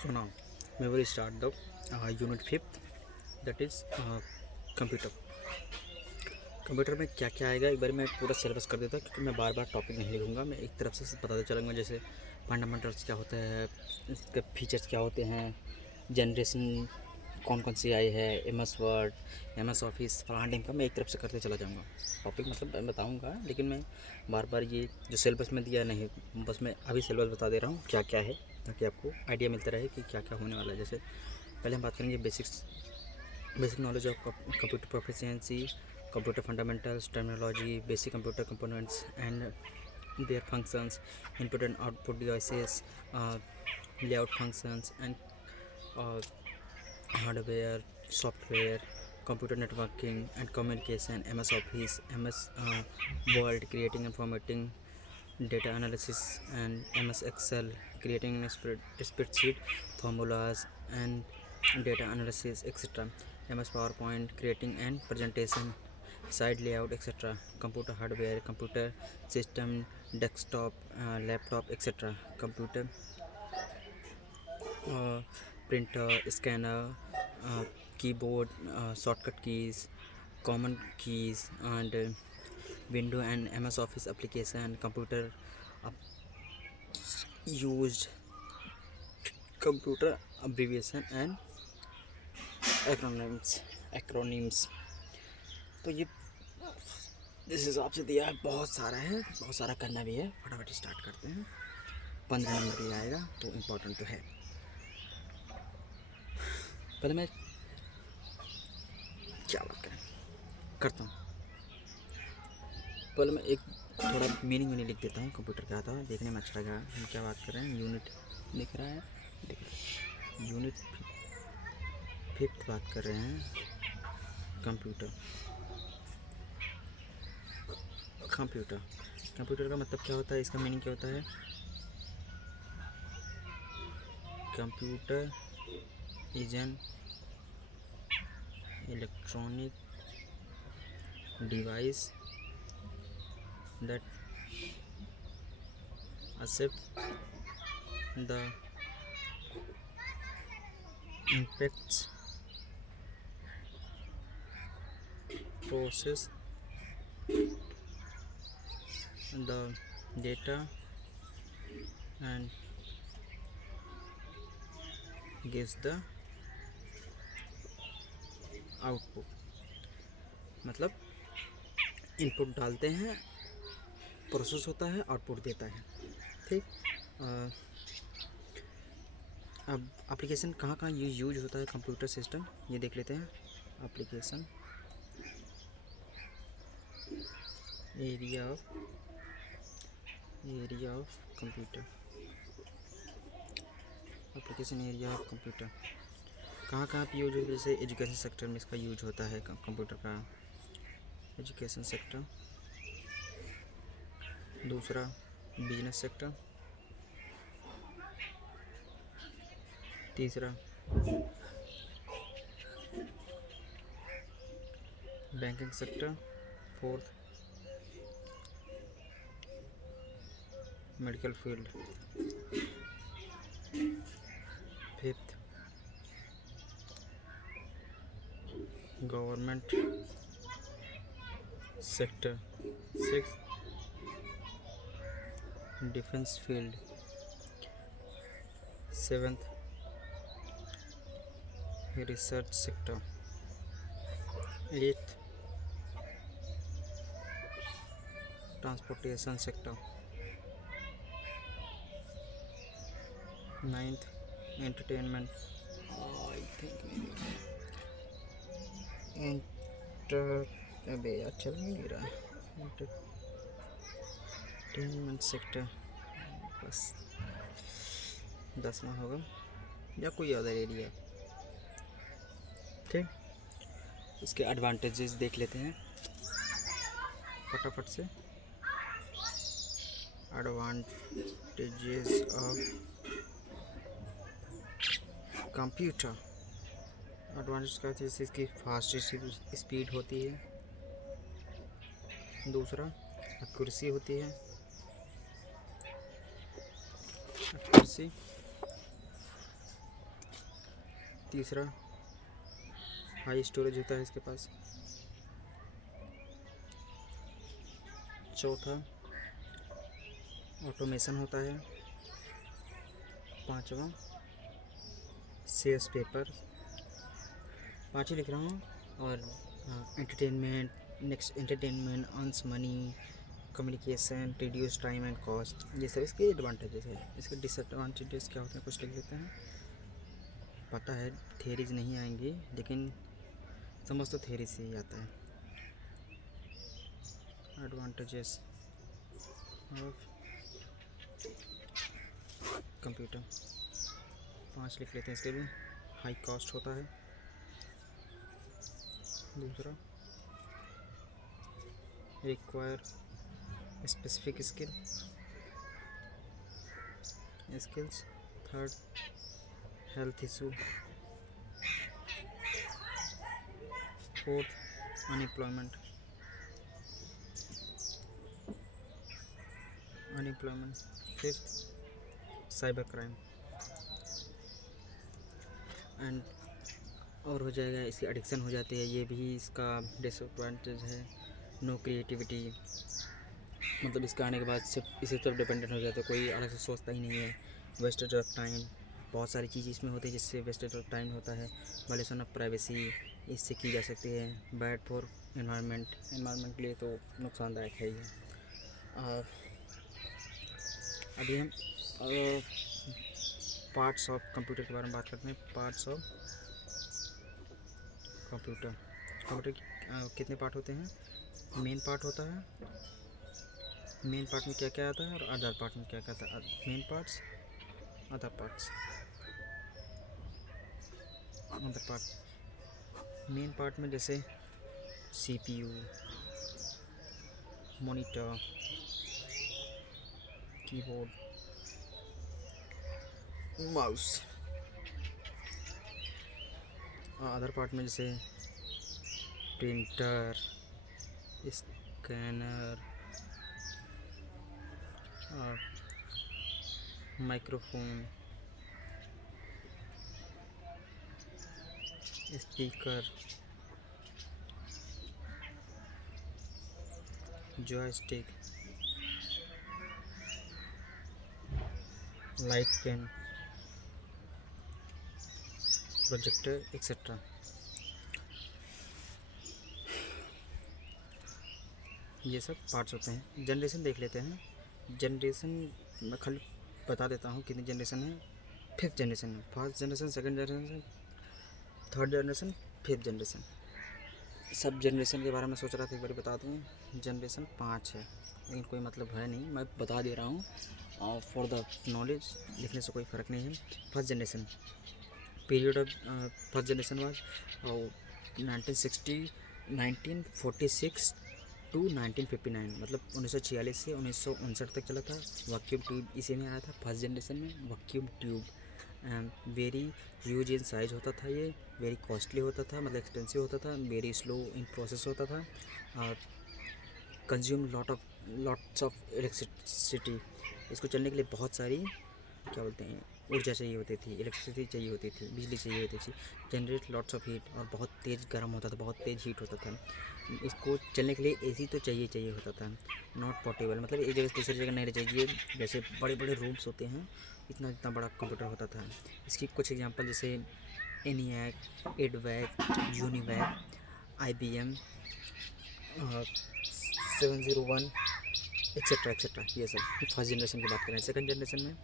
So now we will start the unit 5th, that is computer. Computer में क्या क्या आएगा एक बार मैं पूरा सिलेबस कर देता हूँ, क्योंकि मैं बार बार टॉपिक नहीं लिखूँगा, मैं एक तरफ से बताते चलूँगा। जैसे फंडामेंटल्स क्या होता है, इसके फीचर्स क्या होते हैं, जनरेशन कौन कौन सी आई है, MS वर्ड, MS ऑफिस, फलाना टीम का मैं एक तरफ से करते चला जाऊँगा। टॉपिक मतलब मैं बताऊँगा, लेकिन मैं बार बार ये जो सिलेबस में दिया नहीं, बस मैं अभी सिलेबस बता दे रहा हूँ क्या क्या है, ताकि आपको आइडिया मिलता रहे कि क्या क्या होने वाला है। जैसे पहले हम बात करेंगे basic knowledge of computer proficiency, computer fundamentals, terminology, basic computer components and their functions, input and output devices, layout functions and hardware, software, computer networking and communication, MS Office, MS Word, creating and formatting, data analysis and MS Excel, creating a spreadsheet, formulas and data analysis, etc. MS PowerPoint, creating and presentation, site layout, etc. Computer hardware, computer system, desktop, laptop, etc. Computer printer, scanner, keyboard, shortcut keys, common keys, and window and MS Office application, computer used, computer abbreviation and acronyms। तो ये जिस हिसाब से दिया है बहुत सारा है, बहुत सारा करना भी है। फटाफट स्टार्ट करते हैं। 15 नंबर ये आएगा तो इम्पोर्टेंट तो है। पहले मैं क्या बात करता हूँ, पहले मैं एक थोड़ा मीनिंग लिख देता हूँ। कंप्यूटर क्या था, देखने में अच्छा लगा। हम क्या बात कर रहे हैं, यूनिट दिख रहा है, यूनिट 5th बात कर रहे हैं। कंप्यूटर का मतलब क्या होता है, इसका मीनिंग क्या होता है। Computer is an electronic device that accept the impacts, process the data and gives the output। मतलब इनपुट डालते हैं, प्रोसेस होता है, आउटपुट देता है। ठीक। अब एप्लीकेशन कहाँ कहाँ यूज होता है कंप्यूटर सिस्टम, ये देख लेते हैं। Application area of computer, application area of computer कहाँ कहाँ पे यूज होता है। जैसे एजुकेशन सेक्टर में इसका यूज होता है कंप्यूटर का, एजुकेशन सेक्टर। दूसरा बिजनेस सेक्टर। तीसरा banking sector. Fourth medical field. Fifth government sector. Six defence field. Seventh research sector. Eighth transportation sector. Ninth entertainment. I think अबे यार चल नहीं रहा। एंटरटेनमेंट सेक्टर बस 10वां होगा, या कोई अदर एरिया। ठीक। इसके एडवांटेजेस देख लेते हैं फटाफट से। Advantages of computer. एडवांटेज का जैसे इसकी फास्ट स्पीड होती है। दूसरा एक्यूरेसी होती है, एक्यूरेसी। तीसरा हाई स्टोरेज होता है इसके पास। चौथा ऑटोमेशन होता है। पांचवा सेल्स पेपर, 5 ही लिख रहा हूँ। और entertainment, next entertainment, earns money, communication, reduce time and cost, ये सब इसके एडवांटेजेस है। इसके डिसएडवांटेजेस क्या होते हैं कुछ लिख लेते हैं। पता है थेरीज नहीं आएंगी, लेकिन समझ तो थेरी से ही आता है। एडवांटेजेस ऑफ कंप्यूटर 5 लिख लेते हैं इसके भी। हाई कॉस्ट होता है। दूसरा require specific skills. Third health issue. Fourth unemployment. Fifth cyber crime. And और हो जाएगा इसकी एडिक्शन हो जाती है, ये भी इसका डिसएडवांटेज है। नो क्रिएटिविटी, मतलब इसके आने के बाद सिर्फ इसी तरफ डिपेंडेंट हो जाता है, कोई अलग से सोचता ही नहीं है। वेस्टेज ऑफ टाइम, बहुत सारी चीज़ इसमें होती है जिससे वेस्टेज ऑफ टाइम होता है। वायलेशन ऑफ प्राइवेसी इससे की जा सकती है। बैड फॉर एनवायरनमेंट के लिए तो नुकसानदायक है ये। और अभी हम पार्ट्स ऑफ कंप्यूटर के बारे में बात करते हैं। पार्ट्स ऑफ कंप्यूटर के कितने पार्ट होते हैं। मेन पार्ट होता है, मेन पार्ट में क्या क्या आता है, और अदर पार्ट में क्या क्या आता है। Main parts, other parts. Main part में जैसे CPU, monitor, keyboard, mouse. Other part में जैसे printer, scanner, microphone, speaker, joystick, light pen, projector etcetera. ये सब पार्ट्स होते हैं। जनरेशन देख लेते हैं। जनरेशन मैं खाली बता देता हूँ कितनी जनरेशन है। 5th जनरेशन है। 1st generation, 2nd generation, 3rd generation, 5th generation. सब जनरेशन के बारे में सोच रहा था एक बार बता दूँ। जनरेशन 5 है, लेकिन कोई मतलब है नहीं, मैं बता दे रहा हूँ और फॉर द नॉलेज, लिखने से कोई फ़र्क नहीं है। 1st generation period of 1st generation was 1946 to 1959, मतलब 1946 से 1959 तक चला था। वैक्यूम ट्यूब इसी में आया था 1st जनरेशन में। Vacuum tube very huge in size होता था, ये वेरी कॉस्टली होता था, मतलब एक्सपेंसिव होता था, वेरी स्लो इन प्रोसेस होता था, और कंज्यूम लॉट्स ऑफ इलेक्ट्रिसिटी। इसको चलने के लिए बहुत सारी क्या बोलते हैं ऊर्जा चाहिए होती थी, इलेक्ट्रिसिटी चाहिए होती थी, बिजली चाहिए होती थी। जनरेट लॉट्स ऑफ हीट, और बहुत तेज़ गर्म होता था, बहुत तेज़ हीट होता था। इसको चलने के लिए AC तो चाहिए होता था। नॉट पोर्टेबल, मतलब एक जगह से दूसरी जगह नहीं ले जाइए। जैसे बड़े बड़े रूम्स होते हैं, इतना बड़ा कंप्यूटर होता था। इसकी कुछ एग्जांपल जैसे ENIAC, EDVAC, UNIVAC, IBM 701 etcetera. ये सब 1st जनरेशन की बात करें। 2nd जनरेशन में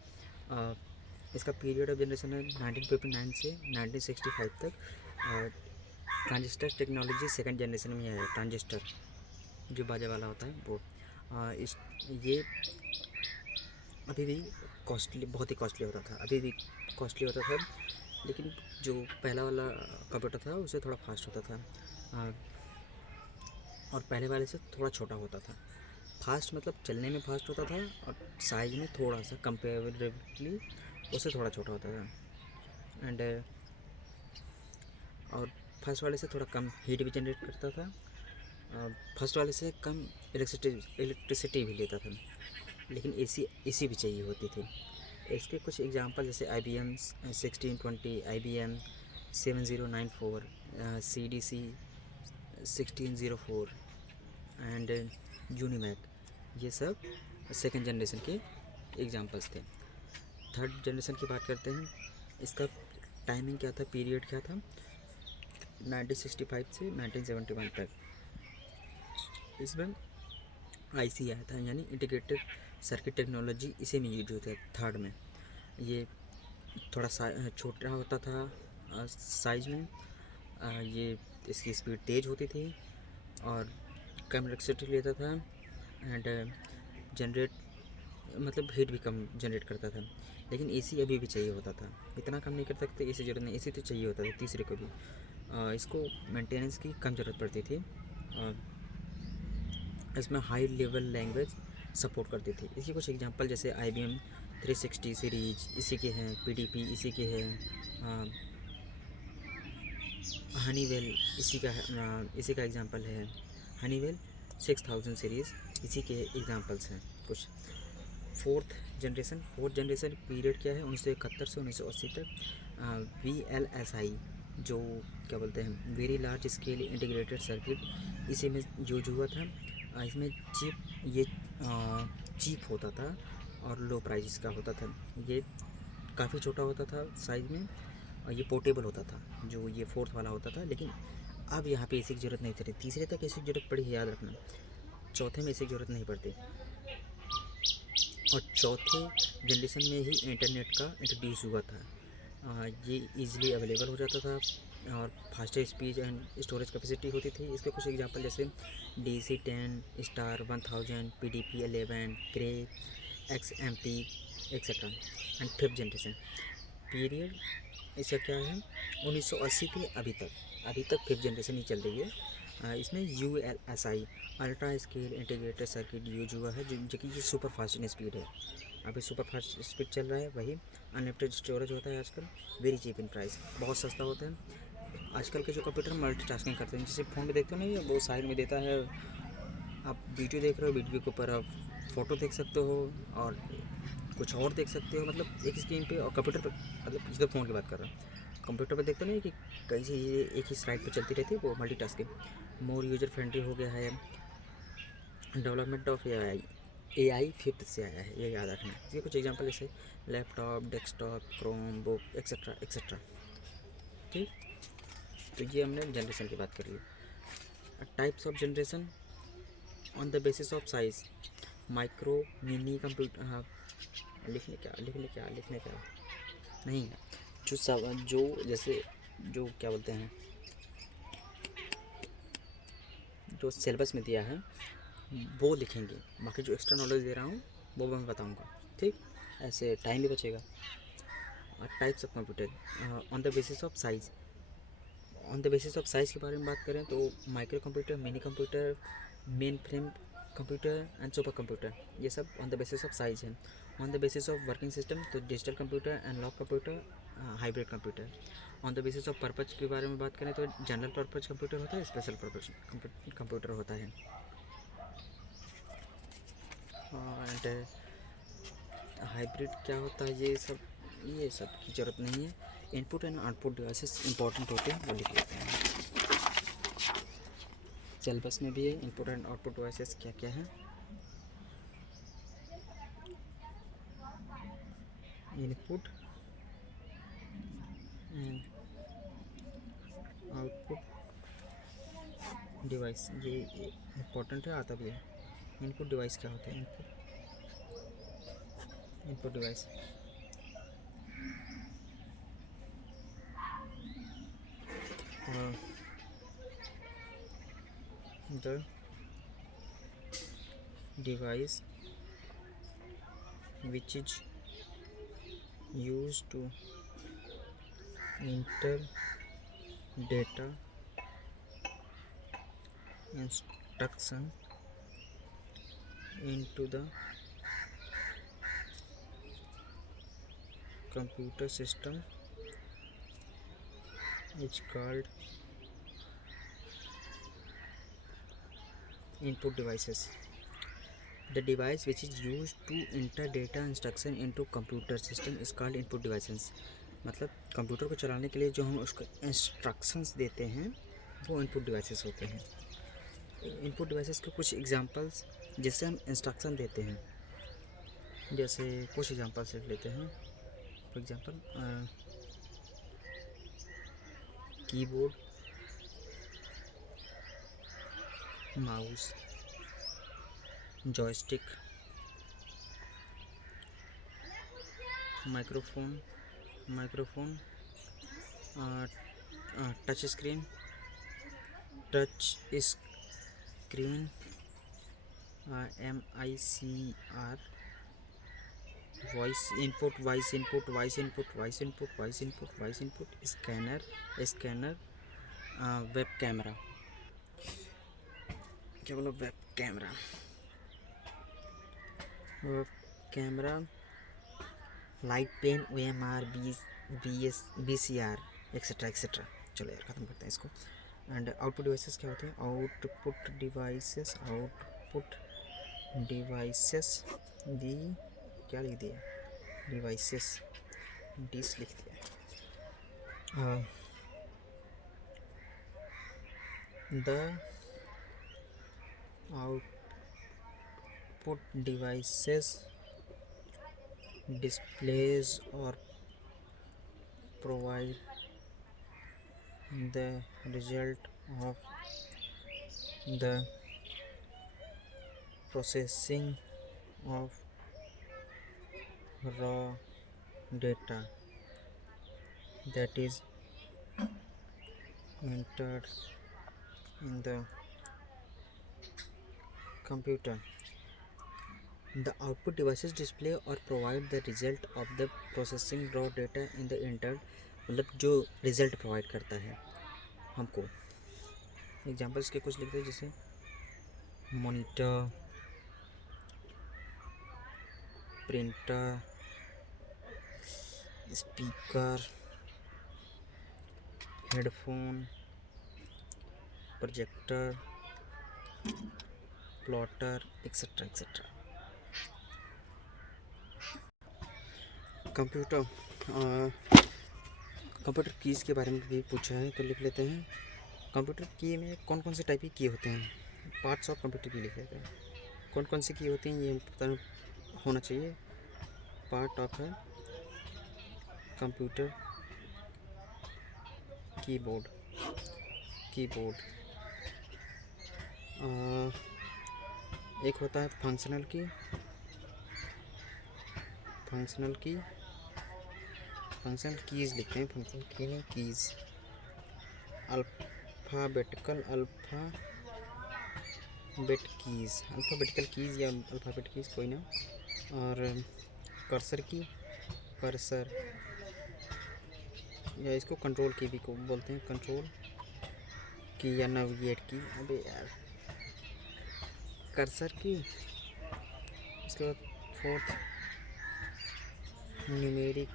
इसका पीरियड ऑफ जनरेशन है 1959 से 1965 तक। ट्रांजिस्टर टेक्नोलॉजी 2nd जनरेशन में है। ट्रांजिस्टर जो बाजा वाला होता है वो। ये अभी भी कॉस्टली, बहुत ही कॉस्टली होता था, अभी भी कॉस्टली होता था, लेकिन जो पहला वाला कंप्यूटर था उससे थोड़ा फास्ट होता था, और पहले वाले से थोड़ा छोटा होता था। फास्ट मतलब चलने में फास्ट होता था, और साइज में थोड़ा सा कंपेरेटिवली उससे थोड़ा छोटा होता था। एंड और फर्स्ट वाले से थोड़ा कम हीट भी जनरेट करता था, फर्स्ट वाले से कम इलेक्ट्रिसिटी भी लेता था, लेकिन AC भी चाहिए होती थी। इसके कुछ एग्जांपल जैसे IBM 1620, IBM 7094, CDC 1604 एंड यूनिमैक, ये सब सेकेंड जनरेशन के एग्जांपल्स थे। थर्ड जनरेशन की बात करते हैं। इसका टाइमिंग क्या था, पीरियड क्या था, 1965 से 1971 तक। इसमें आईसी आया था, यानी इंटीग्रेटेड सर्किट टेक्नोलॉजी, इसी में यूज होता है। थर्ड में ये थोड़ा छोटा होता था साइज में, ये इसकी स्पीड तेज़ होती थी और कम इलेक्ट्रिसिटी लेता था एंड जनरेट मतलब हीट भी कम जनरेट करता था। लेकिन एसी अभी भी चाहिए होता था, इतना कम नहीं कर सकते, एसी जरूरत नहीं, एसी तो चाहिए होता था तीसरे को भी। इसको मेंटेनेंस की कम ज़रूरत पड़ती थी। इसमें हाई लेवल लैंग्वेज सपोर्ट करती थी। इसके कुछ एग्जांपल जैसे IBM 360 सीरीज इसी के हैं, PDP इसी के हैं, हनीवेल इसी का एग्जांपल है, हनीवेल 6000 सीरीज़ इसी के एग्जांपल्स हैं कुछ। फोर्थ जनरेशन पीरियड क्या है, 1971 से 1980 तक। VLSI जो क्या बोलते हैं, very large scale integrated circuit, इसी में यूज हुआ था। इसमें चीप होता था और लो प्राइस का होता था। ये काफ़ी छोटा होता था साइज़ में और ये पोर्टेबल होता था, जो ये फोर्थ वाला होता था। लेकिन अब यहाँ पे एसी की ज़रूरत नहीं थी। तीसरे तक एसी की ज़रूरत पड़ी है, याद रखना। चौथे में एसी की ज़रूरत नहीं पड़ती। और चौथे जनरेशन में ही इंटरनेट का इंट्रोड्यूस हुआ था। ये इजीली अवेलेबल हो जाता था और faster speed and storage capacity होती थी। इसके कुछ एग्जांपल जैसे DC10 star 1000, PDP 11, grey, XMP etcetera. And fifth generation period इसका क्या है, 1980 के अभी तक फिफ्थ जनरेशन ही चल रही है। इसमें ULSI ultra scale integrated circuit use हुआ है, जो कि ये सुपर फास्ट स्पीड है। अभी सुपर फास्ट स्पीड चल रहा है। वही अनलिमिटेड स्टोरेज होता है आजकल, वेरी चीप इन प्राइस, बहुत सस्ता होता है। आजकल के जो कंप्यूटर मल्टीटास्किंग करते हैं, जैसे फ़ोन में देखते हो ना, ये वो साइड में देता है, आप वीडियो देख रहे हो, वीडियो के ऊपर आप फ़ोटो देख सकते हो और कुछ और देख सकते हो, मतलब एक स्क्रीन पे। और कंप्यूटर पर, मतलब जिस फ़ोन की बात कर रहा हूँ, कंप्यूटर पर देखते हो ना कि कई चीज़ें एक ही स्लाइड पर चलती रहती है, वो मल्टीटास्किंग मोर यूजर फ्रेंडली हो गया है। डेवलपमेंट ऑफ AI फिफ्थ से आया है, ये याद रखना। इसके कुछ एग्जांपल जैसे laptop, desktop, Chromebook etcetera etcetera. ठीक, तो ये हमने जनरेशन की बात कर ली। Types of generation on the basis of size, micro, mini computer. हाँ, लिखने क्या नहीं, जो जैसे जो क्या बोलते हैं, जो सिलेबस में दिया है वो लिखेंगे, बाकी जो एक्स्ट्रा नॉलेज दे रहा हूँ वो मैं बताऊँगा। ठीक, ऐसे टाइम भी बचेगा। Types of computer on the basis of size. On the basis of size के बारे में बात करें तो micro computer, mini computer, mainframe computer and super computer, ये सब on the basis of size है। On the basis of working system तो digital computer, analogue computer, hybrid computer. On the basis of purpose के बारे में बात करें तो जनरल पर्पज़ कंप्यूटर होता है, स्पेशल पर्पज़ कंप्यूटर होता है। एंड हाइब्रिड क्या होता है, ये सब की ज़रूरत नहीं है। Input and output devices important होते हैं, वो लिख लेते हैं। सिलेबस में भी है इनपुट एंड आउटपुट डिवाइसेस क्या क्या है। इनपुट एंड आउटपुट डिवाइस, ये इम्पोर्टेंट है, आता भी है। इनपुट डिवाइस क्या होता है, input device the device which is used to enter data, instruction into the computer system is called input devices. The device which is used to enter data instruction into computer system is called input devices. मतलब computer को चलाने के लिए जो हम उसको instructions देते हैं वो इनपुट डिवाइसेस होते हैं। इनपुट डिवाइसेस के कुछ एग्जांपल्स जिससे हम इंस्ट्रक्शन देते हैं, जैसे कुछ एग्जांपल्स लिख लेते हैं। For example keyboard, mouse, joystick, microphone, touch screen, MICR, voice input, scanner, web camera. क्या बोला? Web camera, light pen, OMR, VCR, etcetera. चलो यार ख़त्म करते हैं इसको। एंड आउटपुट डिवाइसेस क्या होते हैं? आउटपुट डिवाइसेस दी क्या लिख दिया? डिवाइसेस डिस लिख दिया। The output devices displays or provide the result of the processing of raw data that is entered in the computer. The output devices display or provide the result of the processing raw data in the entered, मतलब जो result provide करता है हमको। Examples के कुछ लिखते हैं, जैसे monitor, printer, speaker, headphone, projector, plotter, etcetera. Computer keys के बारे में भी पूछा है तो लिख लेते हैं। कंप्यूटर की में कौन कौन से टाइप की की होते हैं? पार्ट्स ऑफ कंप्यूटर की लिख लेते हैं। कौन कौन सी की होती हैं ये पता होना चाहिए। पार्ट ऑफ है कंप्यूटर, कीबोर्ड, एक होता है फंक्शनल कीज़ लिखते हैं। फंक्शनल कीज़, अल्फ़ाबेटिकल कीज़ या अल्फ़ाबेट कीज़ कोई ना। और कर्सर या इसको कंट्रोल की भी को बोलते हैं, कंट्रोल की या नेविगेट की। अबे यार, कर्सर की। उसके बाद फोर्थ न्यूमेरिक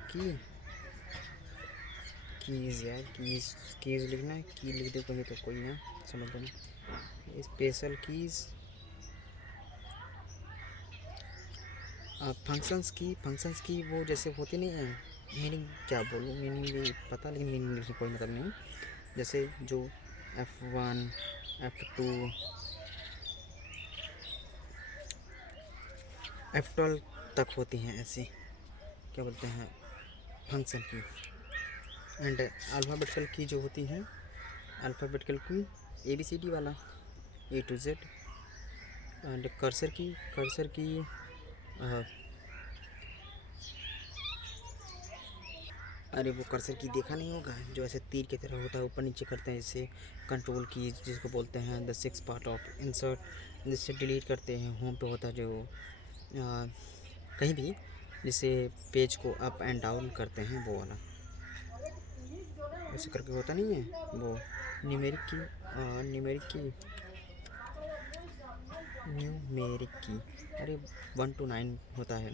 कीज़ लिखना है। की लिख दो कहीं तो कोई ना समझ लेना। स्पेशल कीज़, फंक्शंस की वो जैसे होती नहीं है। मीनिंग क्या बोलूँ, मीनिंग भी पता लेकिन मीनिंग लिखने कोई मतलब नहीं। जैसे जो F1, F2, F12 तक होती हैं, ऐसी क्या बोलते हैं, फंक्शन की। एंड अल्फ़ाबेटिकल की जो होती हैं, अल्फ़ाबेटिकल की ABCD वाला A to Z। And cursor की अरे वो कर्सर की देखा नहीं होगा, जो ऐसे तीर की तरह होता है, ऊपर नीचे करते हैं। जैसे कंट्रोल की जिसको बोलते हैं द 6 पार्ट ऑफ इंसर्ट, जिससे डिलीट करते हैं। होम पे होता है जो कहीं भी जिसे पेज को अप एंड डाउन करते हैं, वो वाला ऐसे करके होता नहीं है वो। न्यूमेरिक की अरे 1 to 9 होता है।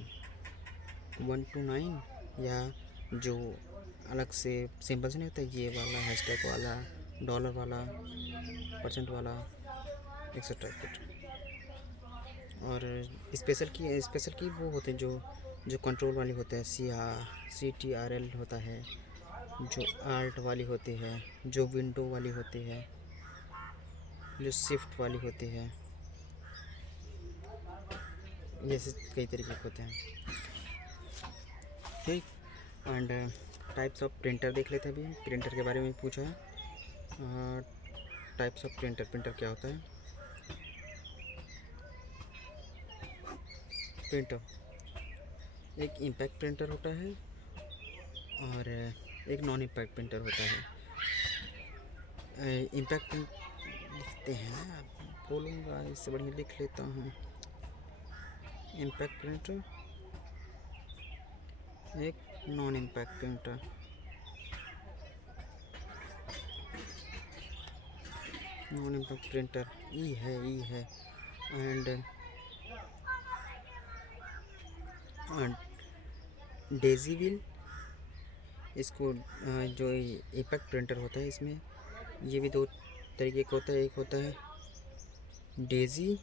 1 to 9 या जो अलग से सिंबल्स नहीं होता, ये वाला हैशटैग वाला, डॉलर वाला, % वाला, एक्सेट्रा। और स्पेशल की वो होते हैं जो कंट्रोल वाले होते हैं। CTRL होता है, जो आल्ट वाली होती है, जो विंडो वाली होती है, जो शिफ्ट वाली होती है, जैसे कई तरीके के होते हैं। ठीक। एंड टाइप्स ऑफ प्रिंटर देख लेते हैं। अभी प्रिंटर के बारे में पूछा है। टाइप्स ऑफ प्रिंटर, प्रिंटर क्या होता है? प्रिंटर एक इम्पैक्ट प्रिंटर होता है और एक नॉन इम्पैक्ट प्रिंटर होता है। इम्पैक्ट लिखते हैं, बोलूँगा इससे बढ़िया लिख लेता हूँ। इम्पैक्ट प्रिंटर, एक non impact printer. Non impact printer ई है। एंड डेजी व्हील, इसको जो इम्पैक्ट प्रिंटर होता है इसमें ये भी दो तरीके का होता है। एक होता है डेजी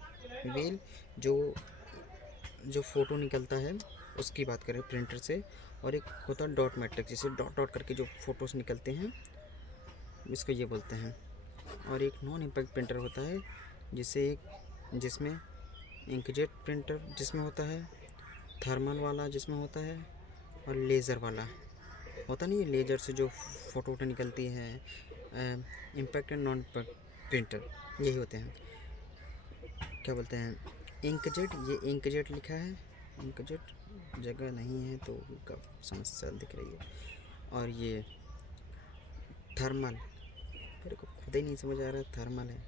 व्हील, जो फ़ोटो निकलता है उसकी बात करें प्रिंटर से, और एक होता है डॉट मैट्रिक्स, जिसे डॉट डॉट करके जो फ़ोटोज़ निकलते हैं इसको ये बोलते हैं। और एक नॉन इम्पैक्ट प्रिंटर होता है जिसमें इंकजेट प्रिंटर जिसमें होता है, थर्मल वाला जिसमें होता है, और लेज़र वाला होता नहीं है, लेज़र से जो फ़ोटो वोटो निकलती है। Impact and non impact printer यही होते हैं। क्या बोलते हैं? इंकजेट, ये इंकजेट लिखा है। इंकजेट जगह नहीं है तो उनका समस्या दिख रही है। और ये थर्मल, मेरे को खुद ही नहीं समझ आ रहा है, थर्मल है,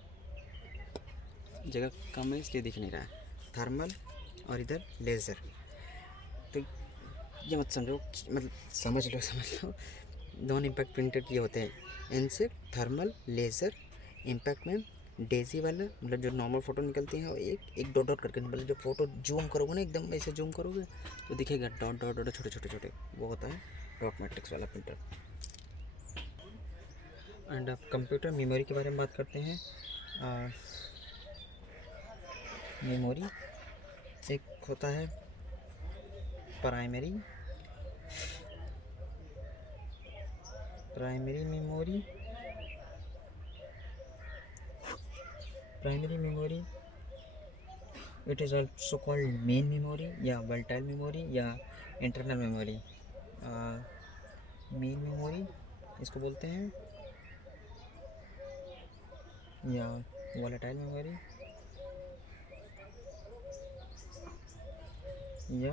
जगह कम है इसलिए दिख नहीं रहा है। थर्मल और इधर लेज़र। तो ये मत समझो, मतलब समझ लो। नॉन इम्पैक्ट प्रिंटर ये होते हैं इनसे थर्मल, लेज़र, इम्पैक्ट में डेजी वाला, मतलब जो नॉर्मल फ़ोटो निकलती है, और एक डॉट डॉट करके, मतलब जब फ़ोटो जूम करोगे ना, एकदम ऐसे जूम करोगे तो दिखेगा डॉट डॉट डॉट, छोटे छोटे छोटे, वो होता है डॉट मैट्रिक्स वाला प्रिंटर। एंड अब कंप्यूटर मेमोरी के बारे में बात करते हैं। मेमोरी एक होता है primary memory. Primary memory it is also called main memory या वोलेटाइल मेमोरी या इंटरनल मेमोरी। मेन मेमोरी इसको बोलते हैं, या वोलेटाइल मेमोरी, या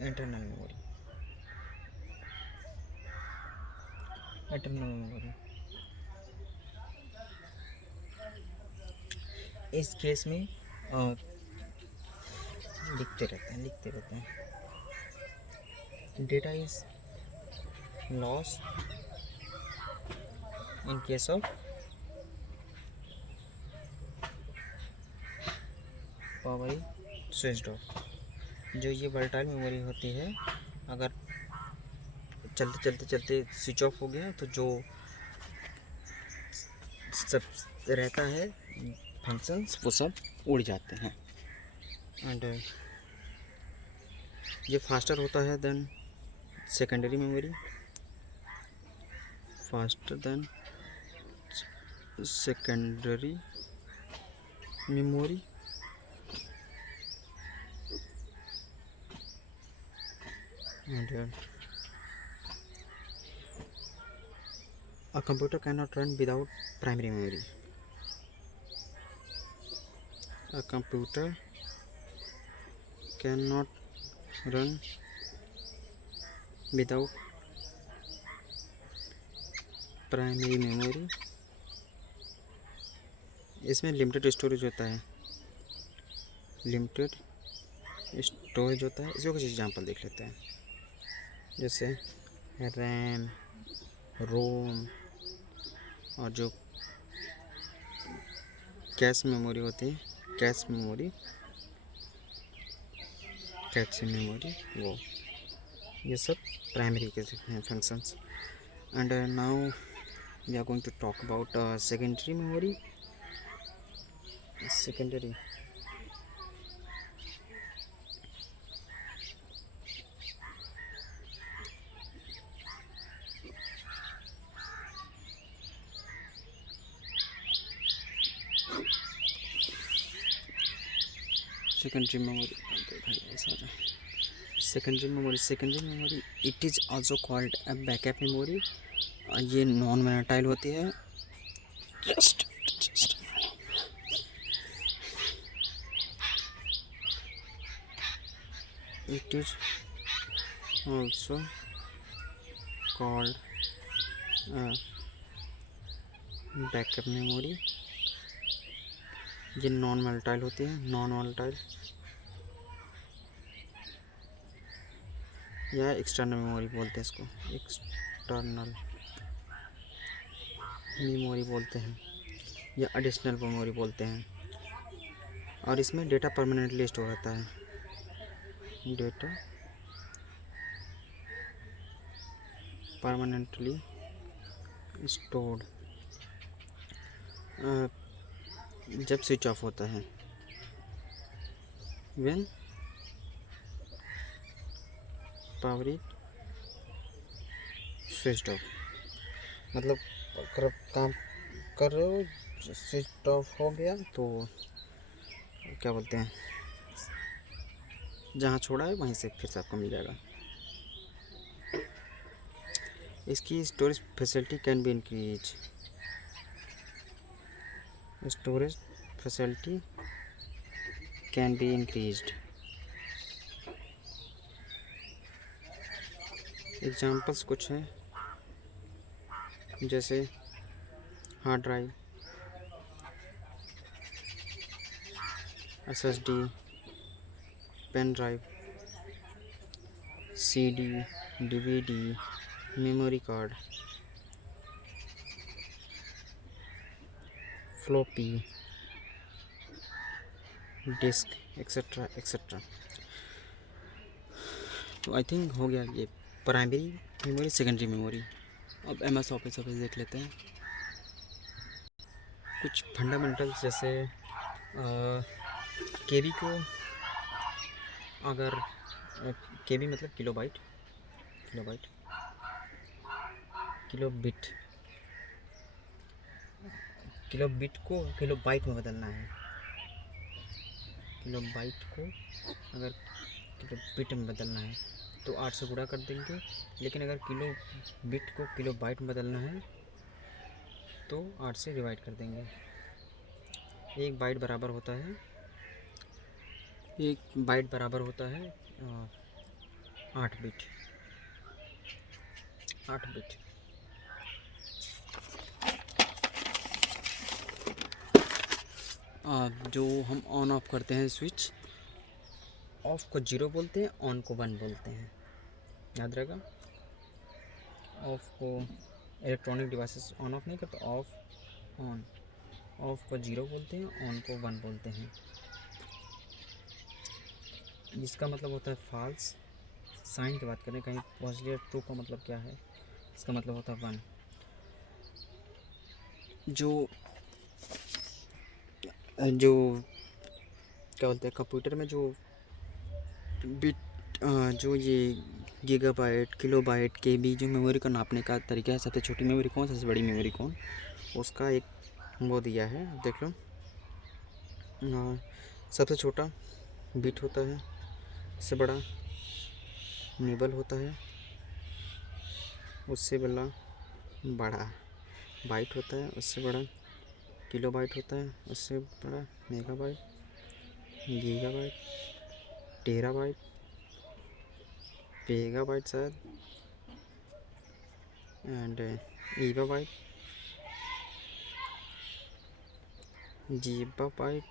इंटरनल मेमोरी। इंटरनल मेमोरी इस केस में लिखते रहते हैं। Data is loss in case of power switched off. जो ये वोलेटाइल मेमोरी होती है, अगर चलते स्विच ऑफ हो गया तो जो सब रहता है फंक्शंस वो सब उड़ जाते हैं। एंड ये फास्टर होता है than secondary memory, faster than secondary memory. And a computer cannot run without primary memory. A computer cannot run without primary memory. इसमें लिमिटेड स्टोरेज होता है, इसमें कुछ एग्जांपल देख लेते हैं, जैसे रैम, रोम, और जो कैश मेमोरी होती है, कैश मेमोरी, वो ये सब प्राइमरी के हैं functions. And now we are going to talk about secondary memory. Secondary secondary memory, भाई ऐसा secondary memory it is also called a backup memory. ये नॉन वोलेटाइल होती है। Just it is also called backup memory. ये non volatile होती है, non volatile या external memory बोलते हैं इसको, एक्सटर्नल मेमोरी बोलते हैं या एडिशनल मेमोरी बोलते हैं। और इसमें डेटा परमानेंटली स्टोर रहता है, डेटा परमानेंटली स्टोर्ड जब स्विच ऑफ होता है, when power is switch off. मतलब अगर काम कर रहे हो, स्विच ऑफ हो गया तो क्या बोलते हैं, जहाँ छोड़ा है वहीं से फिर से आपको मिल जाएगा। इसकी storage facility can be increase, storage facility can be increased. Examples कुछ हैं, जैसे hard drive, SSD, pen drive, CD, DVD, memory card, floppy disk, etcetera etcetera. तो आई थिंक हो गया ये प्राइमरी मेमोरी, सेकेंडरी मेमोरी। अब MS ऑफिस देख लेते हैं। कुछ फंडामेंटल्स जैसे KB को, अगर KB मतलब किलोबाइट, किलोबिट, किलोबिट को किलोबाइट में बदलना है। किलोबाइट को अगर किलोबिट में बदलना है तो 8 से गुणा कर देंगे, लेकिन अगर किलोबिट को किलोबाइट में बदलना है तो 8 से डिवाइड कर देंगे। एक बाइट बराबर होता है 8 बिट। जो हम ऑन ऑफ करते हैं स्विच, ऑफ को 0 बोलते हैं, ऑन को 1 बोलते हैं, याद रहेगा। ऑफ को इलेक्ट्रॉनिक डिवाइसेस ऑन ऑफ नहीं करते, ऑन, ऑफ को 0 बोलते हैं, ऑन को 1 बोलते हैं। जिसका मतलब होता है फॉल्स। साइन की बात करें, कहीं पॉजिटिव ट्रू का मतलब क्या है, इसका मतलब होता है 1। जो क्या बोलते हैं, कंप्यूटर में जो बिट, जो ये गीगाबाइट, किलोबाइट, KB जो मेमोरी को नापने का तरीका है, सबसे छोटी मेमोरी कौन, सबसे बड़ी मेमोरी कौन, उसका एक वो दिया है, देख लो। सबसे छोटा बिट होता है, उससे बड़ा निबल होता है, उससे बड़ा बाइट होता है, उससे बड़ा किलोबाइट होता है, उससे बड़ा मेगाबाइट, गीगाबाइट, टेराबाइट, पेगाबाइट शायद, एंड ईवाबाइट, जीबाबाइट,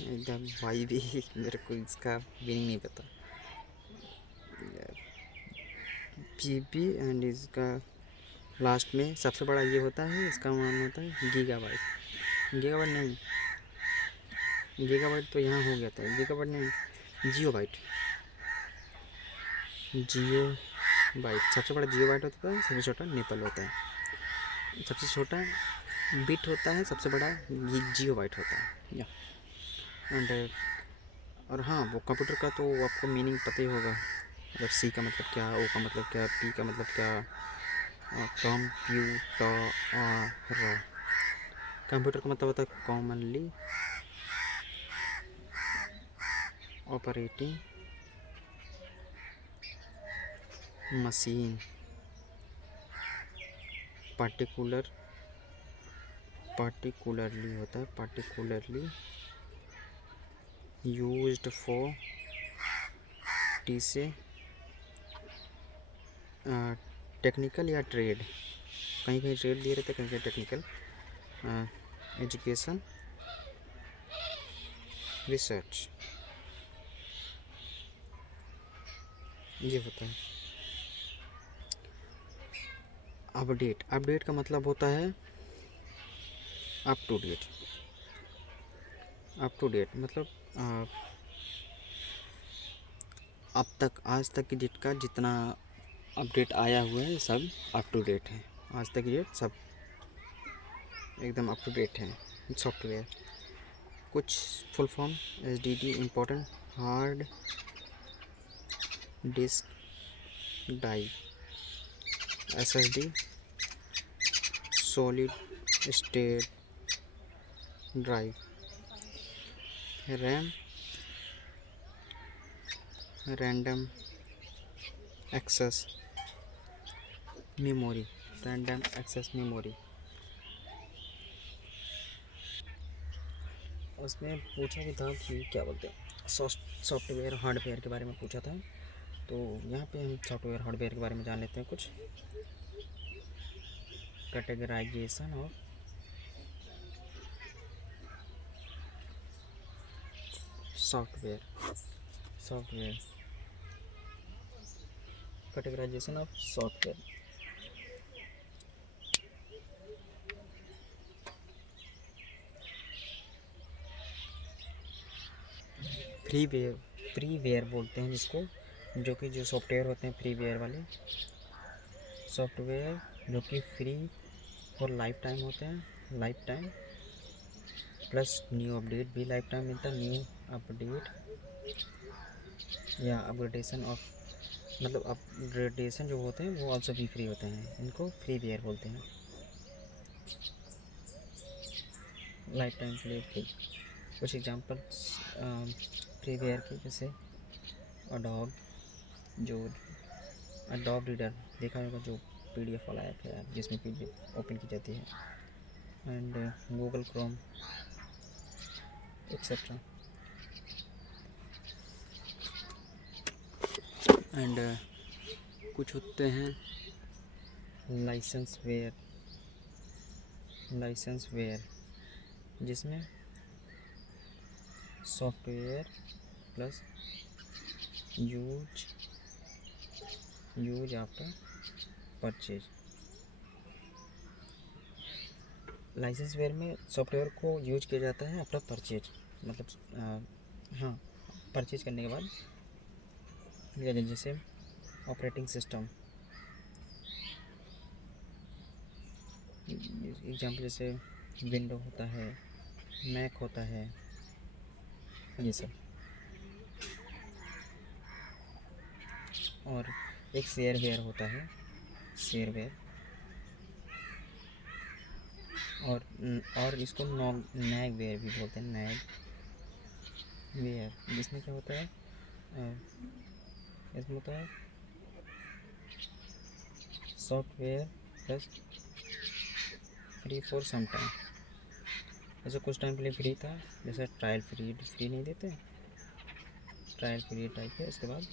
एकदम भाई भी मेरे को इसका मीनिंग नहीं पता, GB, एंड इसका लास्ट में सबसे बड़ा ये होता है, इसका मान होता है गीगाबाइट। नहीं, गीगाबाइट तो यहाँ हो गया था, गीगाबाइट नहीं, जियोबाइट। सबसे बड़ा जियोबाइट होता है, सबसे छोटा निपल होता है। सबसे छोटा बिट होता है, सबसे बड़ा जियोबाइट होता है, या एंड। और हाँ, वो कंप्यूटर का तो आपको मीनिंग पता ही होगा, मतलब C का मतलब क्या, O का मतलब क्या, P का मतलब क्या, कंप्यूटर। कंप्यूटर का मतलब होता है कॉमनली ऑपरेटिंग मशीन पार्टिकुलरली होता है, पार्टिकुलरली यूज्ड फॉर से टेक्निकल या ट्रेड, कहीं कहीं ट्रेड दिए रहते, कहीं कहीं टेक्निकल, एजुकेशन, रिसर्च, ये होता है। अपडेट का मतलब होता है अप टू डेट मतलब अब तक, आज तक की डेट का जितना अपडेट आया हुआ है सब अप टू डेट है, आज तक ये सब एकदम अप टू डेट है। सॉफ्टवेयर कुछ full form HDD important hard disk drive, SSD solid state drive, RAM random access memory, random access memory. उसमें पूछा भी था कि क्या बोलते हैं सॉफ्टवेयर हार्डवेयर के बारे में पूछा था, तो यहाँ पे हम सॉफ्टवेयर हार्डवेयर के बारे में जान लेते हैं कुछ। Categorisation of software categorisation of software. Freeware बोलते हैं जिसको, जो सॉफ्टवेयर होते हैं फ्रीवेयर वाले सॉफ्टवेयर जो कि फ्री और लाइफ टाइम होते हैं, life time plus new update भी लाइफ टाइम मिलता है, न्यू अपडेट या अपग्रेडेशन ऑफ, मतलब अपग्रेडेशन जो होते हैं वो ऑल्सो भी फ्री होते हैं, इनको फ्रीवेयर बोलते हैं, लाइफ टाइम के लिए फ्री। कुछ एग्जांपल्स फ्रीवेयर के, जैसे अडोब रीडर देखा होगा, जो PDF वाला ऐप है जिसमें PDF ओपन की जाती है, and Google Chrome etcetera. And कुछ होते हैं लाइसेंसवेयर जिसमें software plus use after purchase. Licenseware में सॉफ्टवेयर को यूज किया जाता है आफ्टर परचेज, मतलब हाँ, परचेज करने के बाद लिया जाए, जैसे ऑपरेटिंग सिस्टम एग्जाम्पल, जैसे विंडो होता है, मैक होता है, ये सब। और एक शेयरवेयर होता है, शेयरवेयर, और इसको नैगवेयर भी बोलते हैं, नैगवेयर, जिसमें क्या होता है, इसमें होता है software plus free for some time, जैसे कुछ टाइम के लिए फ्री था, जैसे ट्रायल फ्री नहीं देते, ट्रायल फ्री टाइप है, उसके बाद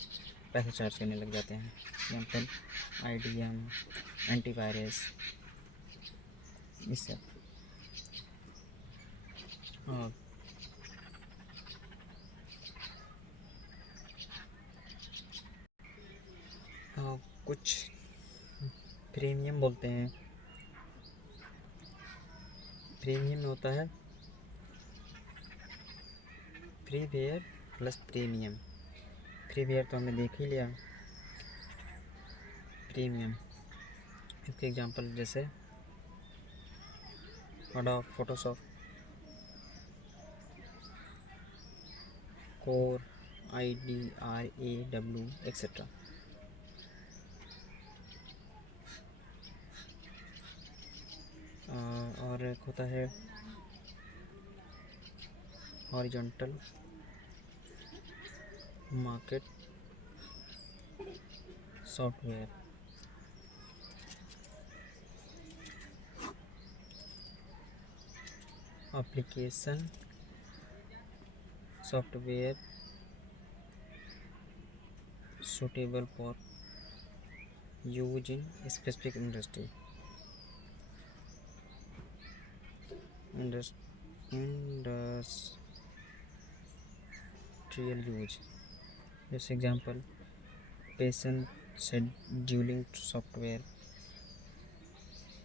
पैसे चार्ज करने लग जाते हैं, एग्जाम्पल IDM, एंटीवायरस, इससे। हाँ, कुछ प्रीमियम बोलते हैं, प्रीमियम में होता है फ्रीवेयर प्लस प्रीमियम। फ्रीवेयर तो हमने देख ही लिया, प्रीमियम इसके एग्जांपल जैसे adobe Photoshop, core, IDRAW etcetera. और एक होता है horizontal market software, application software suitable for use in specific industrial use. Just example, patient scheduling software,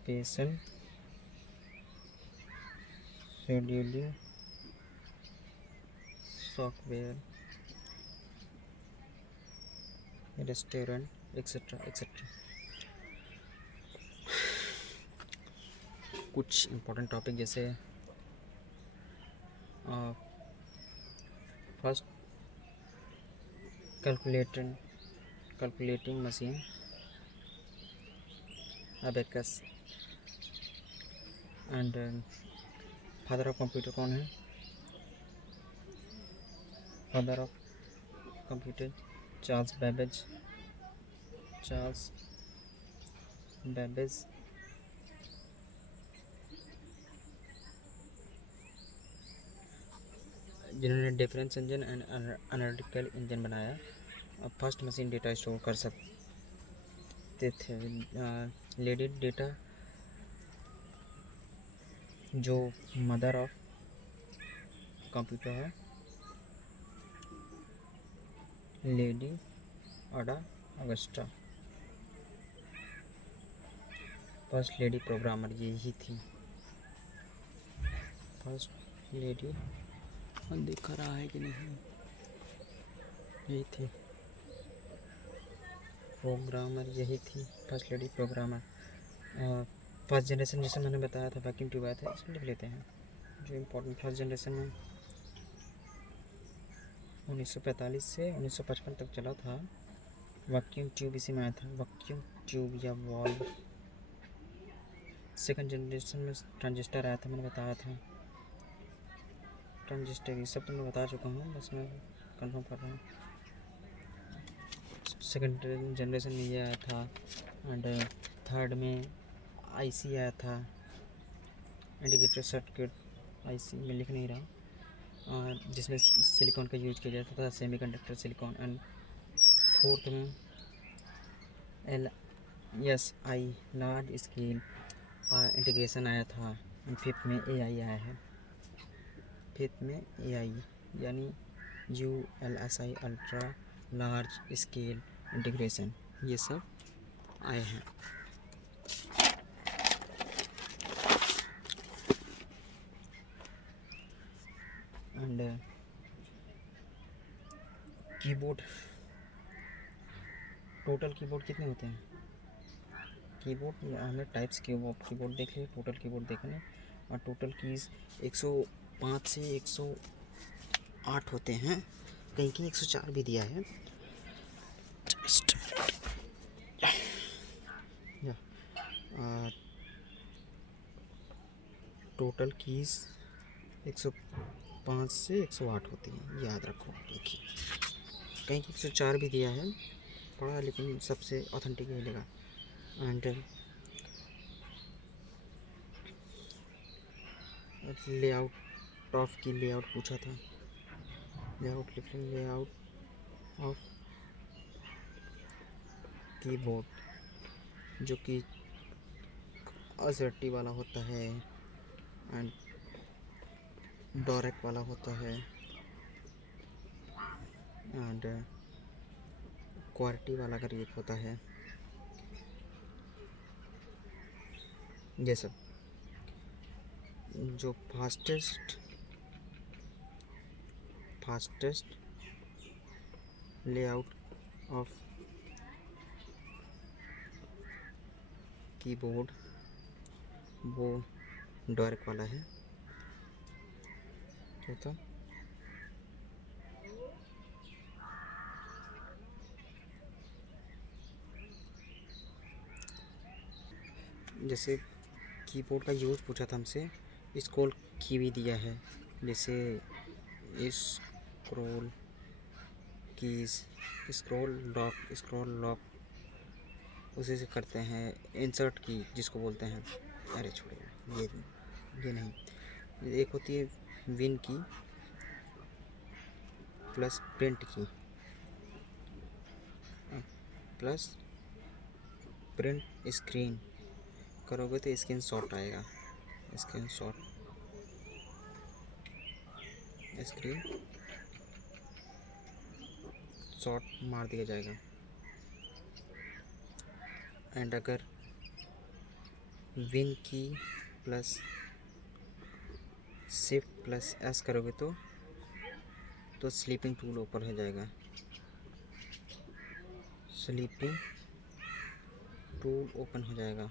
patient scheduling software, restaurant, etc etc. कुछ इम्पोर्टेंट टॉपिक जैसे first calculating machine, abacus. And father of computer कौन है? Father of computer Charles Babbage. जिन्होंने difference engine and analytical engine बनाया। First machine data store कर सकते थे। Lady Ada, जो मदर ऑफ कंप्यूटर है, Lady Ada Augusta. First lady programmer यही थी। फर्स्ट लेडी दिख रहा है कि नहीं, यही थी प्रोग्रामर, यही थी first lady programmer. First generation जैसे मैंने बताया था वैक्यूम ट्यूब आया था, इसमें लिख लेते हैं जो इम्पोर्टेंट। फर्स्ट जनरेशन में 1945 से 1955 तक चला था। वैक्यूम ट्यूब इसी में आया था, वैक्यूम ट्यूब या वॉल्व। सेकंड जनरेशन में ट्रांजिस्टर आया था, मैंने बताया था। ट्रांजिस्टर ये सब तो मैं बता चुका हूँ, बस मैं कंफर्म कर रहा हूँ। सेकंड जनरेशन में ये आया था। एंड थर्ड में आईसी आया था, इंटीग्रेटेड सर्किट आईसी में लिख नहीं रहा, जिसमें सिलिकॉन का यूज किया जाता था, सेमीकंडक्टर सिलिकॉन। एंड फोर्थ में LSI लार्ज स्केल इंटीग्रेशन आया था। फिफ्थ में AI आया है। फिफ्थ में AI यानी ULSI ultra large scale integration, ये सब आए हैं। एंड कीबोर्ड, टोटल कीबोर्ड कितने होते हैं? कीबोर्ड हमने टाइप्स कीबोर्ड देख लिए, टोटल कीबोर्ड देख लें। और टोटल कीज़ 105 से 108 होते हैं, कहीं कहीं 104 भी दिया है। टोटल कीज़ 105 से 108 होती हैं, याद रखो। देखिए कहीं 104 भी दिया है, पढ़ा, लेकिन सबसे ऑथेंटिक मिलेगा। एंड लेआउट ऑफ की लेआउट पूछा था, लेआउट लिख लें, लेआउट ऑफ कीबोर्ड, जो कि असर्टिव वाला होता है एंड डायरेक्ट वाला होता है एंड क्वालिटी वाला कर एक होता है। ये सब जो फास्टेस्ट लेआउट ऑफ कीबोर्ड वो डायरेक्ट वाला है। तो जैसे कीबोर्ड का यूज पूछा था हमसे, स्क्रॉल की भी दिया है, जैसे स्क्रॉल कीज़, स्क्रॉल लॉक उसी से करते हैं। इंसर्ट की जिसको बोलते हैं, अरे छोड़िए, ये नहीं। एक होती है विन की प्लस प्रिंट की प्लस प्रिंट स्क्रीन करोगे तो स्क्रीन शॉट आएगा। स्क्रीन शॉट मार दिया जाएगा। एंड अगर विन की प्लस शिफ्ट प्लस एस करोगे तो स्लीपिंग टूल ओपन हो जाएगा। स्लीपिंग टूल ओपन हो जाएगा,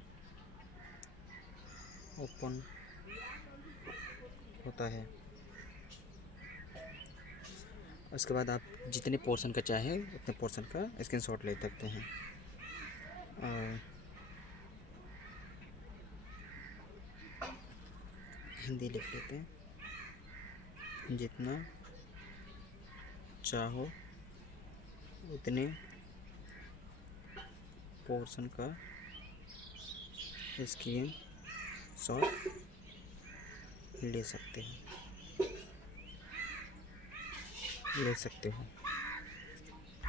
ओपन होता है। उसके बाद आप जितने पोर्शन का चाहे उतने पोर्शन का स्क्रीनशॉट ले सकते हैं। हिंदी लिख लेते हैं, जितना चाहो उतने पोर्शन का स्क्रीन शॉट ले सकते हो।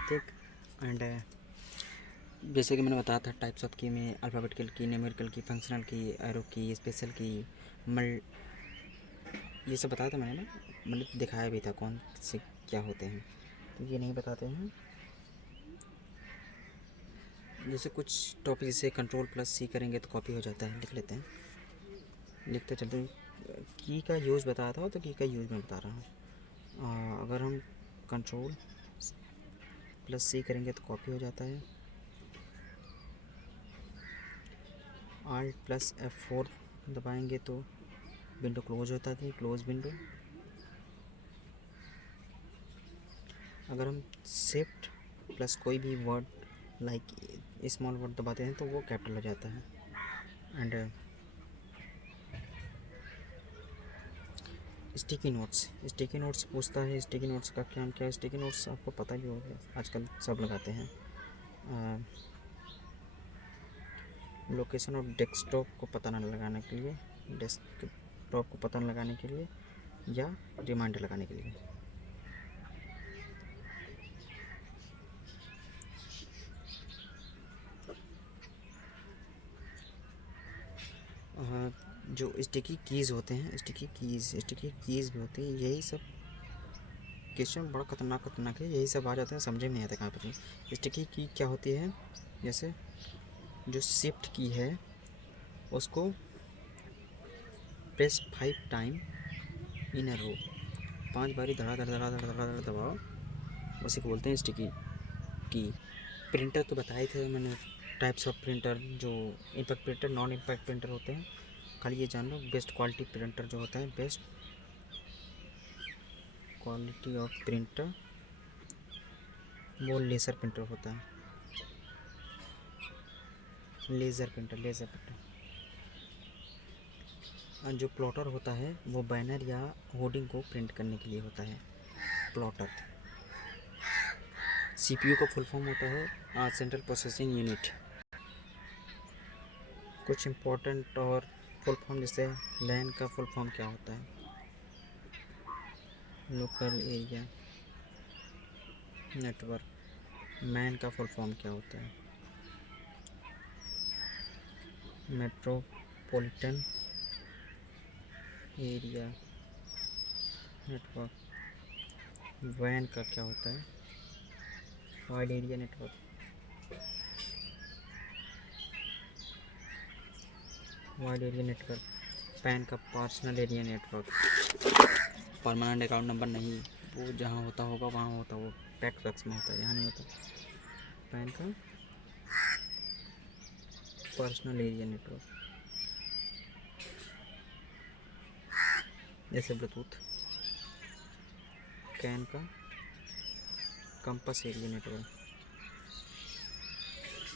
ठीक। एंड जैसे कि मैंने बताया था टाइप्स ऑफ की में अल्फ़ाबेटिकल की, न्यूमेरिकल की, फंक्शनल की, एरो की, स्पेशल की, ये सब बताया था मैंने ना, मतलब दिखाया भी था कौन से क्या होते हैं। तो ये नहीं बताते हैं। जैसे कुछ टॉपिक जैसे कंट्रोल प्लस सी करेंगे तो कॉपी हो जाता है, लिख लेते हैं, लिखते चलते हैं। की का यूज़ बताया था तो की का यूज़ मैं बता रहा हूँ। अगर हम कंट्रोल प्लस सी करेंगे तो कॉपी हो जाता है। Alt प्लस F4 दबाएंगे तो विंडो क्लोज होता है, क्लोज विंडो। अगर हम शिफ्ट प्लस कोई भी वर्ड लाइक स्मॉल वर्ड दबाते हैं तो वो कैपिटल हो जाता है। एंड स्टिकी नोट्स पूछता है स्टिकी नोट्स का क्या है। स्टिकी नोट्स आपको पता ही होगा, आजकल सब लगाते हैं। लोकेशन ऑफ डेस्कटॉप को पता न लगाने के लिए, डेस्कटॉप को पता न लगाने के लिए या रिमाइंडर लगाने के लिए। जो स्टिकी कीज़ होते हैं, स्टिकी कीज़ भी होती हैं। यही सब क्वेश्चन बड़ा खतरनाक है, यही सब आ जाते हैं, समझ में नहीं आता कहाँ पर। स्टिकी की क्या होती है, जैसे जो शिफ्ट की है उसको प्रेस 5 टाइम इन अ रो, 5 बारी धड़ा दबाओ, उसी को बोलते हैं स्टिकी की। प्रिंटर तो बताए थे मैंने, टाइप्स ऑफ प्रिंटर, जो impact printer, non impact printer होते हैं। खाली ये जान लो, बेस्ट क्वालिटी प्रिंटर जो होता है, बेस्ट क्वालिटी ऑफ प्रिंटर वो लेज़र प्रिंटर होता है। लेज़र प्रिंटर और जो प्लॉटर होता है वो बैनर या होर्डिंग को प्रिंट करने के लिए होता है, प्लॉटर। सीपीयू का फुल फॉर्म होता है सेंट्रल प्रोसेसिंग यूनिट। कुछ इम्पोर्टेंट और फुल फॉर्म, जैसे लैन का फुल फॉर्म क्या होता है, लोकल एरिया नेटवर्क। मैन का फुल फॉर्म क्या होता है, मेट्रोपॉलिटन एरिया नेटवर्क। वैन का क्या होता है, वाइड एरिया नेटवर्क। पैन का personal area network. Permanent account number नहीं, वो जहाँ होता होगा वहाँ होता, वो टैक्स वैक्स में होता है, यहाँ नहीं होता। पैन का पर्सनल एरिया नेटवर्क, जैसे ब्लूटूथ। कैन का कंपास एरिया नेटवर्क,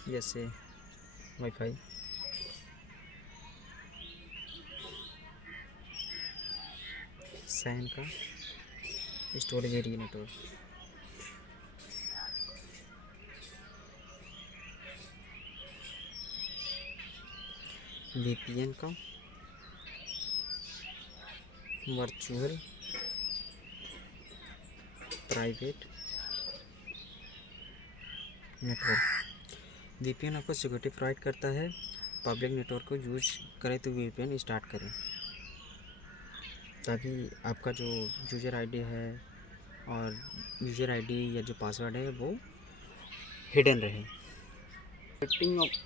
जैसे वाईफाई। सैन का स्टोरेज एरिया नेटवर्क। VPN का वर्चुअल प्राइवेट नेटवर्क। VPN आपको सिक्योरिटी प्रोवाइड करता है। पब्लिक नेटवर्क को यूज करें तो VPN स्टार्ट करें, ताकि आपका जो यूज़र आईडी है और यूज़र आईडी या जो पासवर्ड है वो हिडन रहे।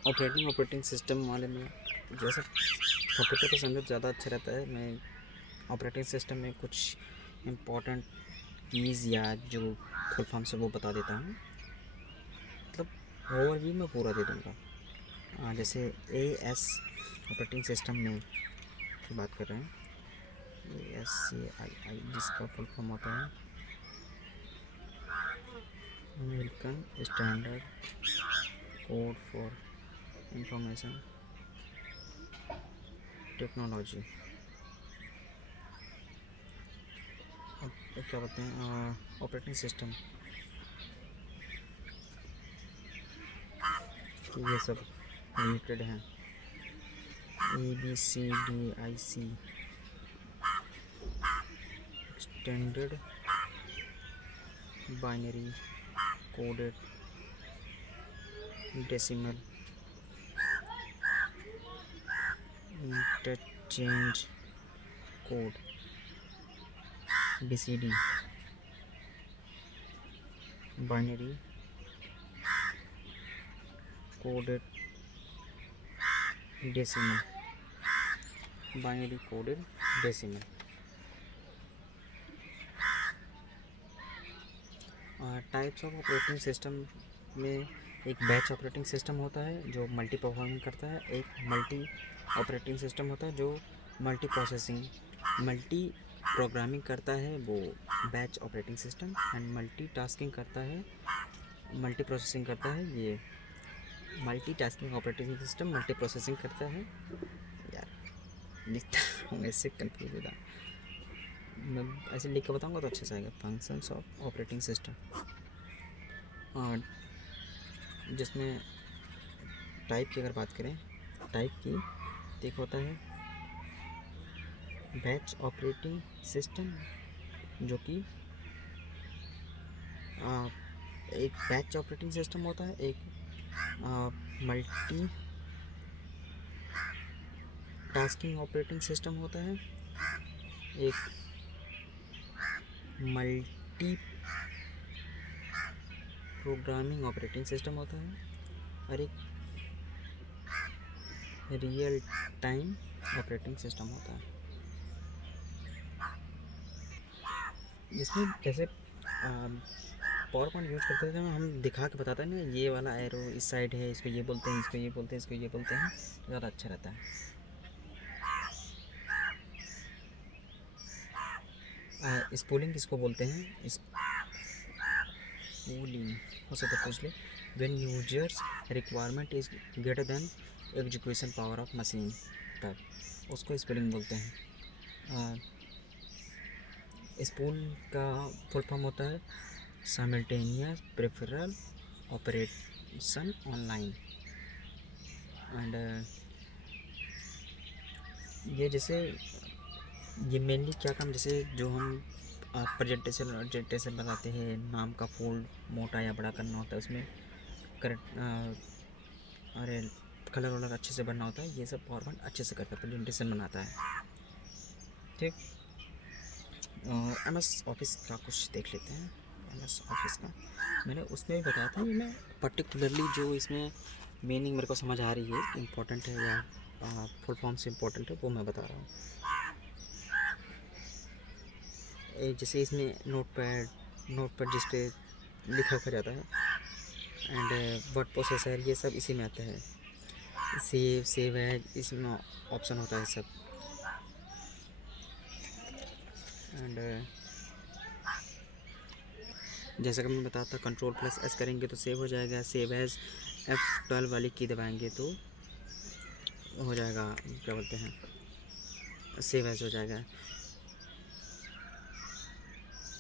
ऑपरेटिंग सिस्टम वाले में जैसा कंप्यूटर को समझ ज़्यादा अच्छा रहता है, मैं ऑपरेटिंग सिस्टम में कुछ इम्पोर्टेंट कीज़ या जो फुल फॉर्म से वो बता देता हूँ। मतलब ओवरव्यू में पूरा दे दूँगा। जैसे AS ऑपरेटिंग सिस्टम में की बात कर रहे हैं, ASCII जिसका फुल फॉर्म होता है American standard code for information technology. क्या बोलते हैं ऑपरेटिंग सिस्टम, ये सब रिलेटेड हैं। ABCDIC standard binary coded decimal interchange code BCD binary coded decimal binary coded decimal. Types of operating system में एक बैच ऑपरेटिंग सिस्टम होता है जो मल्टी परफॉर्मिंग करता है, एक मल्टी ऑपरेटिंग सिस्टम होता है जो मल्टी प्रोग्रामिंग करता है, वो batch operating system, and multi tasking करता है, मल्टी प्रोसेसिंग करता है, ये multi tasking operating system multi processing करता है। यार लिखता हूँ ऐसे कंफ्यूज होता, मैं ऐसे लिख के बताऊँगा तो अच्छे से आएगा। फंक्शंस ऑफ ऑपरेटिंग सिस्टम, और जिसमें टाइप की अगर बात करें, टाइप की तो एक होता है बैच ऑपरेटिंग सिस्टम, जो कि एक बैच ऑपरेटिंग सिस्टम होता है, एक मल्टी टास्किंग ऑपरेटिंग सिस्टम होता है, एक मल्टी प्रोग्रामिंग ऑपरेटिंग सिस्टम होता है, और एक रियल टाइम ऑपरेटिंग सिस्टम होता है। इसमें जैसे पावर पॉइंट यूज करते थे हम दिखा के बताते हैं ना, ये वाला एरो इस साइड है, इसको ये बोलते हैं, इसको ये बोलते हैं, इसको ये बोलते हैं, ज़्यादा अच्छा रहता है। स्पूलिंग किसको बोलते हैं? स्पूलिंग हो सकता है पूछ ले। When users requirement is greater than execution power of machine, तब उसको स्पूलिंग बोलते हैं। स्पूल का फुल फॉर्म होता है साइमल्टेनियस प्रेफरल ऑपरेशन ऑनलाइन, एंड ये जैसे ये मेनली क्या काम, जैसे जो हम प्रेजेंटेशन बनाते हैं, नाम का फोल्ड मोटा या बड़ा करना होता है, उसमें करेक्ट अरे कलर वलर अच्छे से बनना होता है, ये सब पावर पॉइंट अच्छे से करता है, प्रेजेंटेशन बनाता है। ठीक, MS ऑफिस का कुछ देख लेते हैं। MS ऑफिस का मैंने उसमें भी बताया था, मैं पर्टिकुलरली जो इसमें मीनिंग मेरे को समझ आ रही है, इम्पोर्टेंट है या फुल फॉर्म से इम्पोर्टेंट है, वो मैं बता रहा हूँ। जैसे इसमें नोट पर जिस पे लिखा हुआ जाता है, एंड वर्ड प्रोसेसर, ये सब इसी में आता है। सेव है, इसमें ऑप्शन होता है सब, एंड जैसा कि मैं बताता, Ctrl+S करेंगे तो सेव हो जाएगा। सेव एज F12 वाली की दबाएंगे तो हो जाएगा, क्या बोलते हैं, सेव एज हो जाएगा।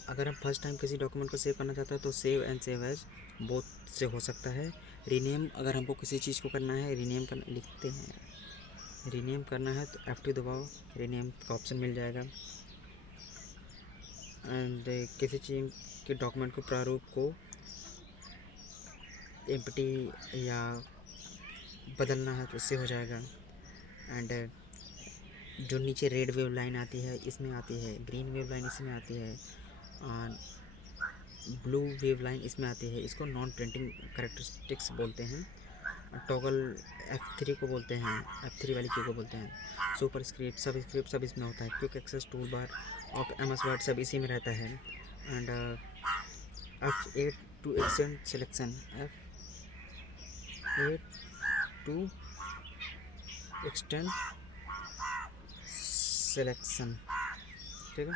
अगर हम फर्स्ट टाइम किसी डॉक्यूमेंट को सेव करना चाहते हैं तो save and save as both से हो सकता है। रीनेम, अगर हमको किसी चीज़ को करना है रीनेम करना, लिखते हैं रीनेम करना है तो F2 दबाओ, रीनेम का ऑप्शन मिल जाएगा। एंड किसी चीज़ के डॉक्यूमेंट को प्रारूप को एम्प्टी या बदलना है तो इससे हो जाएगा। एंड जो नीचे रेड वेव लाइन आती है इसमें आती है, ग्रीन वेव लाइन इसमें आती है, और ब्लू वेव लाइन इसमें आती है। इसको नॉन प्रिंटिंग कैरेक्टरिस्टिक्स बोलते हैं। टॉगल F3 को बोलते हैं, F3 वाली की को बोलते हैं। सुपर स्क्रिप्ट सब इसमें होता है। क्विक एक्सेस टूल बार और MS वर्ड सब इसी में रहता है। And F8 to extend selection, F8 to extend selection, ठीक है।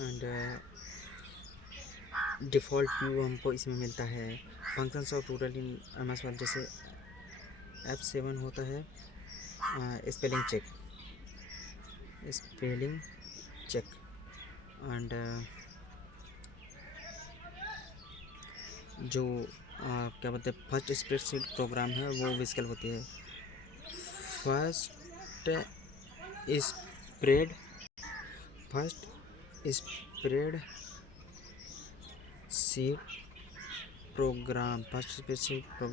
एंड डिफ़ॉल्ट व्यू हमको इसमें मिलता है। Functions of rural in MS word जैसे F7 होता है स्पेलिंग चेक। एंड जो क्या बोलते हैं फर्स्ट स्प्रेडशीट प्रोग्राम है वो विजिबल होती है। फर्स्ट स्प्रेड शीट प्रोग्राम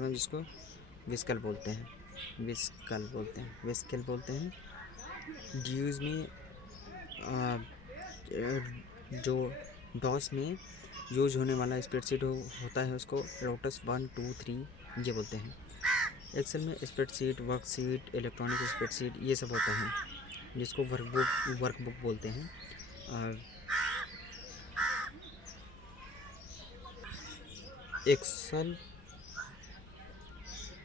जिसको विस्कल बोलते हैं। ड्यूज में जो डॉस में यूज होने वाला स्प्रेडशीट होता है उसको लोटस 1 2 3 ये बोलते हैं। एक्सेल में स्प्रेडशीट, वर्कशीट, इलेक्ट्रॉनिक स्प्रेडशीट ये सब होता है जिसको वर्कबुक बोलते हैं। और एक्सेल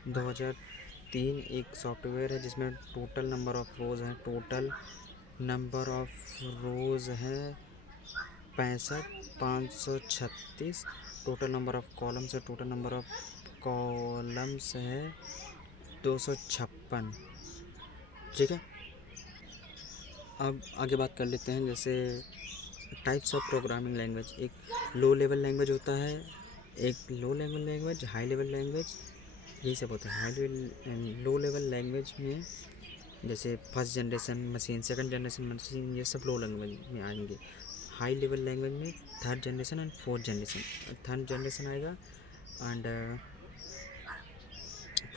2003 एक सॉफ्टवेयर है जिसमें टोटल नंबर ऑफ रोज़ है 65,536। टोटल नंबर ऑफ कॉलम्स है 256, ठीक है। अब आगे बात कर लेते हैं जैसे टाइप्स ऑफ प्रोग्रामिंग लैंग्वेज। एक लो लेवल लैंग्वेज होता है, एक low level language, high level language, यही सब होता है। लो लेवल लैंग्वेज में जैसे first generation machine, second generation machine, ये सब लो लैंग्वेज में आएंगे। हाई लेवल लैंग्वेज में third generation and fourth generation आएगा। एंड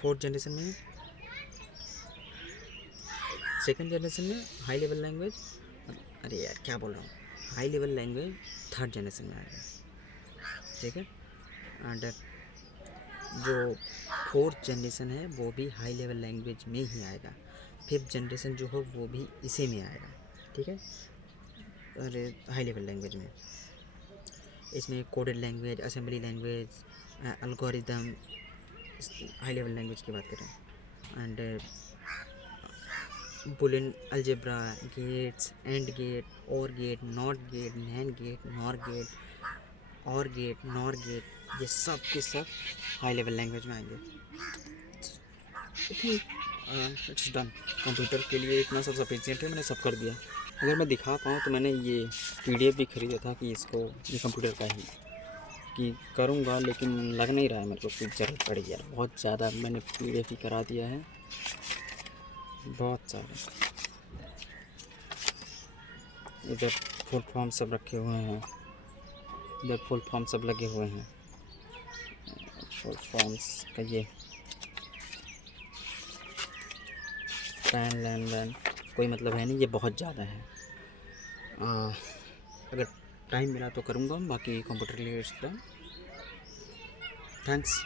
फोर्थ जनरेशन में, सेकंड जनरेशन में हाई लेवल लैंग्वेज, अरे यार क्या बोल रहा हूँ, high level language third generation में आएगा, ठीक है। एंड जो फोर्थ जनरेशन है वो भी हाई लेवल लैंग्वेज में ही आएगा। फिफ्थ जनरेशन जो हो वो भी इसी में आएगा, ठीक है। अरे हाई लेवल लैंग्वेज में इसमें coded language, assembly language, algorithm, high level language की बात करें। And Boolean algebra, gates, and gate, or gate, not gate, nand gate, nor gate, or gate, nor gate, ये सब के सब हाई लेवल लैंग्वेज में आएंगे। It's done. कंप्यूटर के लिए इतना सब सफिशिएंट है, मैंने सब कर दिया। अगर मैं दिखा पाऊँ तो मैंने ये PDF भी खरीदा था कि इसको, ये कंप्यूटर का ही कि करूँगा, लेकिन लग नहीं रहा है मेरे को कि ज़रूरत पड़ी यार। बहुत ज़्यादा मैंने PDF ही करा दिया है, बहुत सारे। इधर फुल फॉर्म सब रखे हुए हैं, इधर फुल फॉर्म सब लगे हुए हैं। फुल फॉर्म्स का ये पैन कोई मतलब है नहीं, ये बहुत ज़्यादा है। अगर टाइम मिला तो करूँगा, बाकी कंप्यूटर रिलेटेड। थैंक्स।